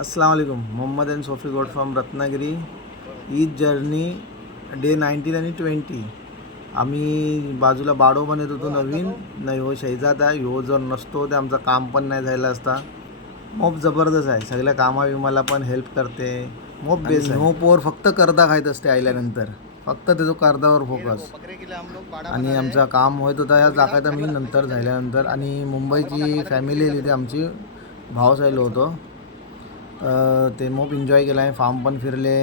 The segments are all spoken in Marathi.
अस्सलाम वालेकुम. मोहम्मद एंड सोफी गोड from Ratnagiri. Eid journey day 19 आणि 20. आम्ही बाजूला बाडो पण येत होतो नवीन. नाही हो शैजाद आहे. ह्यो जर नसतो ते आमचं काम पण नाही झालं असता. मोप जबरदस्त आहे. सगळ्या कामाविमाला पण हेल्प करते. मोप बेस आहे. नो पोर फक्त करदा खायत असते आयल्यानंतर. फक्त त्याचं कर्दावर फोकस. आणि आमचं काम होत होता या जागायचा मी नंतर झाल्यानंतर. आणि मुंबईची फॅमिली आली होती आमची. भावसायलो होतो. ते मोप एन्जॉय केला आहे. फार्म पण फिरले.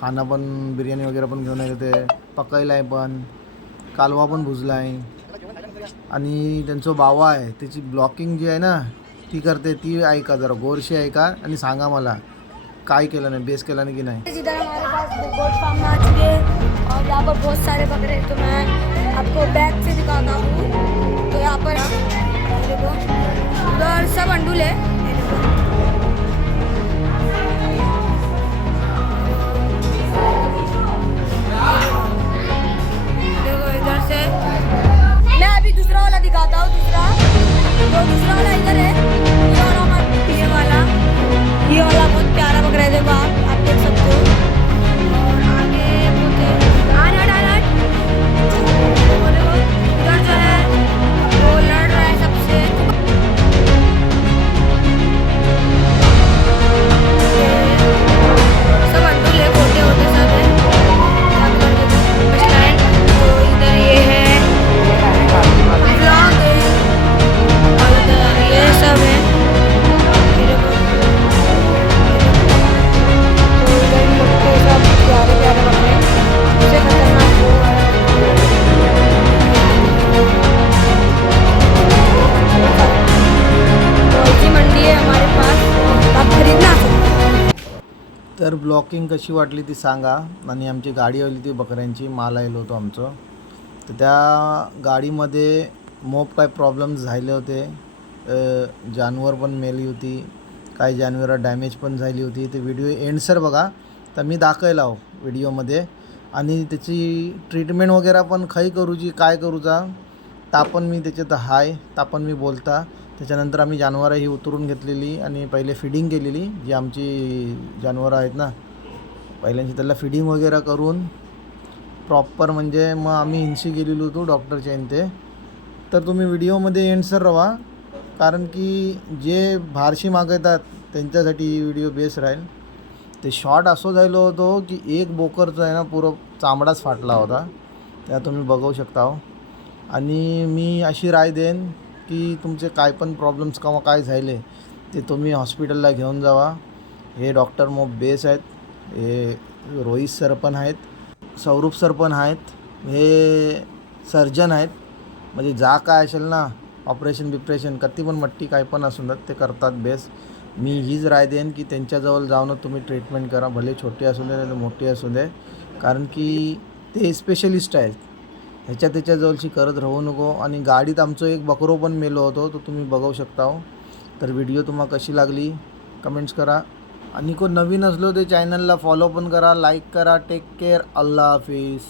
खाणं पण बिर्याणी वगैरे पण घेऊन आले होते. पकायला आहे पण कालवा पण भुजला आहे. आणि त्यांचं बावा आहे त्याची ब्लॉकिंग जी आहे ना ती करते. ती ऐका जरा गोरशी ऐका आणि सांगा मला काय केलं नाही, बेस केला नाही की नाही. इधर हमारे पास गोट फार्म में आ चुके हैं और यहाँ पर बहुत सारे बकरे हैं। तो मैं आपको बैक से दिखाता हूँ। तो यहाँ पर देखो उधर सब अंडूल है। देखो इधर से मैं अभी दूसरा वाला दिखाता हूँ। दूसरा वाला इधर है। ये वाला ये वाला बहुत प्यारा बकरा है। देखो आप देख सकते हो। और आगे वो देखो इधर जो है वो लड़ रहा है सबसे। सब अंडूल है, छोटे होते सब है। तो इधर ये है ब्लॉग है और इधर ये सब है। तर ब्लॉकिंग कशी वाटली ती सांगा. आणि आमची गाडी आली ती बकऱ्यांची माल आलो होतो आमचं. तर त्या गाडीमध्ये मोप काय प्रॉब्लेम्स झाले होते. जानवर पण मेली होती. काही जानवर डॅमेज पण झाली होती. ते व्हिडिओ एंडसर बघा तर मी दाखवला हो व्हिडिओमध्ये. आणि त्याची ट्रीटमेंट वगैरे पण खाई करूची काय करूचा ता पण मी त्याच्यात हाय ता पण मी बोलता. त्याच्यानंतर आम्ही जानवरं ही उतरून घेतलेली आणि पहिले फिडिंग केलेली. जी आमची जानवरं आहेत ना पहिल्यांची त्याला फिडिंग वगैरे करून प्रॉपर म्हणजे मग आम्ही हिंशी गेलेलो होतो डॉक्टरच्या इथे. तर तुम्ही व्हिडिओमध्ये एंडसर राहा कारण की जे भारशी मागवतात त्यांच्यासाठी ही व्हिडिओ बेस्ट राहील. ते शॉर्ट असं झालं होतं की एक बोकरचं आहे ना पुरं चामडाच फाटला होता. त्या तुम्ही बघू शकता हो. आणि मी अशी राय देईन की तुमचे काय पण प्रॉब्लेम्स किंवा काय झाले ते तुम्ही हॉस्पिटलला घेऊन जावा. हे डॉक्टर मग बेस आहेत. हे रोहित सर पण आहेत, सौरभ सर पण आहेत. हे सर्जन आहेत. म्हणजे जा काय असेल ना ऑपरेशन बिपरेशन कधी पण मट्टी काय पण असून ते करतात बेस. मी हीच राय देईन की त्यांच्याजवळ जाऊन तुम्ही ट्रीटमेंट करा. भले छोटे असू दे नाही मोठे असू दे कारण की ते स्पेशलिस्ट आहेत. त्याच्याजवळची करत राहू नको. आणि गाडीत आमचं एक बकरो पण मेलो होतो तो तुम्ही बघू शकता हो. तर व्हिडिओ तुम्हाला कशी लागली कमेंट्स करा. आणि कोण नवीन असलो ते चॅनलला फॉलो पण करा, लाईक करा. Take care. अल्लाह हाफिज.